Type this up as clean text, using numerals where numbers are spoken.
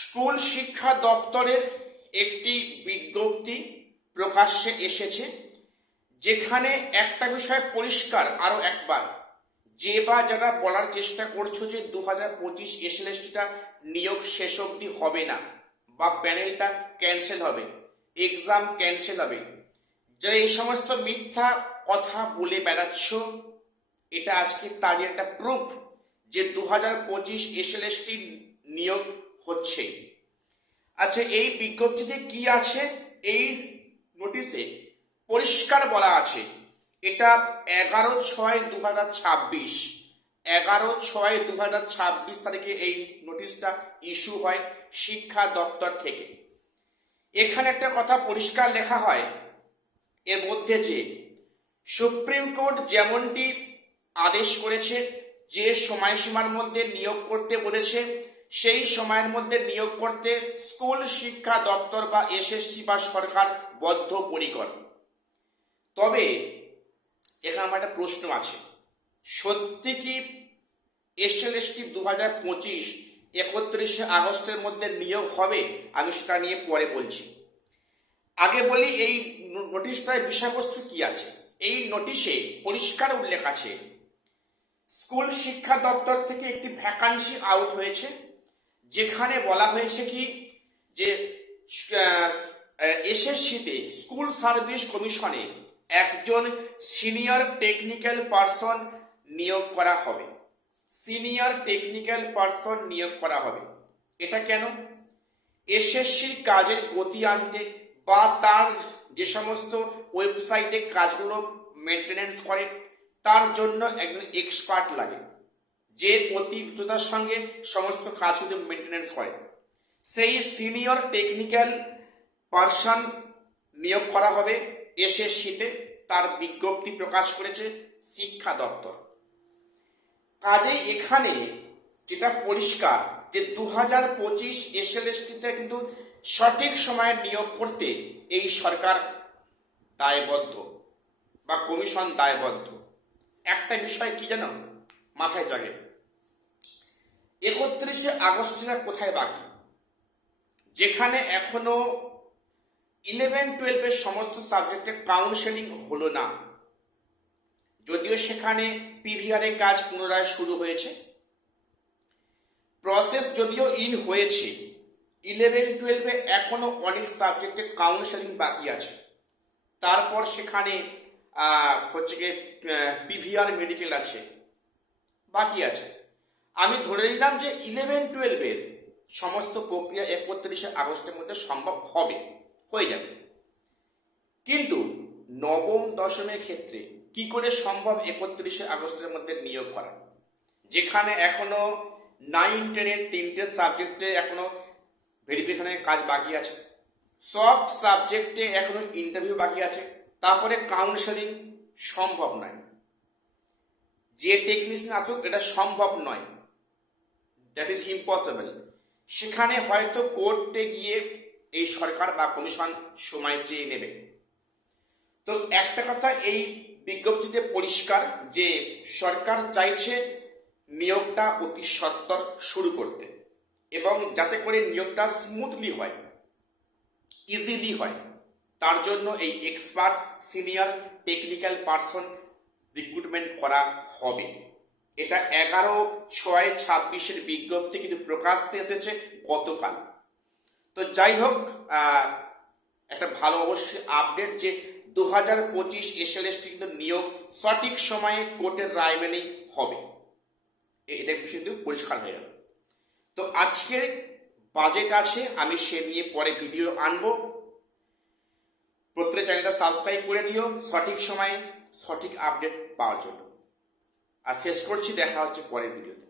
School শিক্ষা দপ্তরের একটি বিজ্ঞপ্তি প্রকাশ্যে এসেছে, যেখানে একটা বিষয় পরিষ্কার আরও একবার, যে বা যারা বলার চেষ্টা করছো যে 2025 এসএলএসটিটা নিয়োগ শেষ অবধি হবে না বা প্যানেলটা ক্যান্সেল হবে, এক্সাম ক্যান্সেল হবে, যারা এই সমস্ত মিথ্যা কথা বলে বেড়াচ্ছ, এটা আজকে তারই একটা প্রুফ যে 2025 এসএলএসটি নিয়োগ হচ্ছে। আচ্ছা, এই বিজ্ঞপ্তিতে কি আছে? এই নোটিশে পরিষ্কার বলা আছে, এটা 11/6/2026 11/6/2026 তারিখে এই নোটিশটা ইস্যু হয় শিক্ষা দপ্তর থেকে। এখানে একটা কথা পরিষ্কার লেখা হয় এর মধ্যে যে সুপ্রিম কোর্ট যেমনটি আদেশ করেছে, যে সময়সীমার মধ্যে নিয়োগ করতে বলেছে, সেই সময়ের মধ্যে নিয়োগ করতে স্কুল শিক্ষা দপ্তর বা এসএসসি বা সরকার বদ্ধপরিকর। তবে এখানে আমার একটা প্রশ্ন আছে, সত্যি কি এসএলএসটি 2025 31শে আগস্টের মধ্যে নিয়োগ হবে? আমি সেটা নিয়ে পরে বলছি। আগে বলি এই নোটিশটার বিষয়বস্তু কি আছে। এই নোটিশে পরিষ্কার উল্লেখ আছে, স্কুল শিক্ষা দপ্তর থেকে একটি ভ্যাকান্সি আউট হয়েছে, যেখানে বলা হয়েছে কি যে এসএসসিতে স্কুল সার্ভিস কমিশনে একজন সিনিয়র টেকনিক্যাল পার্সন নিয়োগ করা হবে। সিনিয়র টেকনিক্যাল পার্সন নিয়োগ করা হবে। এটা কেন? এসএসসির কাজের গতি আনতে বা তার যে সমস্ত ওয়েবসাইটে কাজগুলো মেনটেনেন্স করে, তার জন্য একজন এক্সপার্ট লাগে, যে অতি দ্রুততার সঙ্গে সমস্ত কাজ কিন্তু মেনটেনেন্স করে। সেই সিনিয়র টেকনিক্যাল পার্সন নিয়োগ করা হবে এসএসসিতে, তার বিজ্ঞপ্তি প্রকাশ করেছে শিক্ষা দপ্তর। কাজেই এখানে যেটা পরিষ্কার যে 2025 এসএলএসটিতে কিন্তু সঠিক সময়ে নিয়োগ করতে এই সরকার দায়বদ্ধ বা কমিশন দায়বদ্ধ। একটা বিষয় কি জানো, মাথায় জাগে, 31শে আগস্টটা কোথায় বাকি? যেখানে এখনো 11-12 সমস্ত সাবজেক্টে কাউন্সেলিং হলো না, যদিও সেখানে পিভিআর এর কাজ পুনরায় শুরু হয়েছে, প্রসেস যদিও হয়েছে, 11-12 এখনো অনেক সাবজেক্টে কাউন্সেলিং বাকি আছে। তারপর সেখানে হচ্ছে গিয়ে পিভিআর মেডিকেল আছে, বাকি আছে। আমি ধরে নিলাম যে 11-12 সমস্ত প্রক্রিয়া 31শে আগস্টের মধ্যে সম্ভব হবে, হয়ে যাবে। কিন্তু নবম দশমের ক্ষেত্রে কি করে সম্ভব 31শে আগস্টের মধ্যে নিয়োগ করা, যেখানে এখনো 9-10 তিনটে সাবজেক্টে এখনো ভেরিফিকেশনের কাজ বাকি আছে, সব সাবজেক্টে এখনো ইন্টারভিউ বাকি আছে, তারপরে কাউন্সেলিং সম্ভব নয়। যে টেকনিশিয়ান আসুক, এটা সম্ভব নয়, দ্যাট ইজ ইম্পসিবল। সেখানে হয়তো কোর্টে গিয়ে এই সরকার বা কমিশন সময় চেয়ে নেবে। তো একটা কথা এই বিজ্ঞপ্তিতে পরিষ্কার যে সরকার চাইছে নিয়োগটা অতি সত্বর শুরু করতে, এবং যাতে করে নিয়োগটা স্মুথলি হয়, ইজিলি হয়, তার জন্য এই expert senior technical person recruitment করা হবে। এটা 11/6/26 বিজ্ঞপ্তি কিন্তু প্রকাশ্যে এসেছে গতকাল। তো যাই হোক, একটা ভালো অবশ্যই আপডেট যে 2025 এসএলএসটি কিন্তু নিয়োগ সঠিক সময়ে কোর্টের রায় মেনেই হবে, এটা বিষয় কিন্তু পরিষ্কার হয়ে গেল। তো আজকের বাজেট আছে, আমি সে নিয়ে পরে ভিডিও আনবো। প্রত্যেক চ্যানেলটা সাবস্ক্রাইব করে দিও সঠিক সময়ে সঠিক আপডেট পাওয়ার জন্য। আর শেষ করছি, দেখা হচ্ছে পরের ভিডিওতে।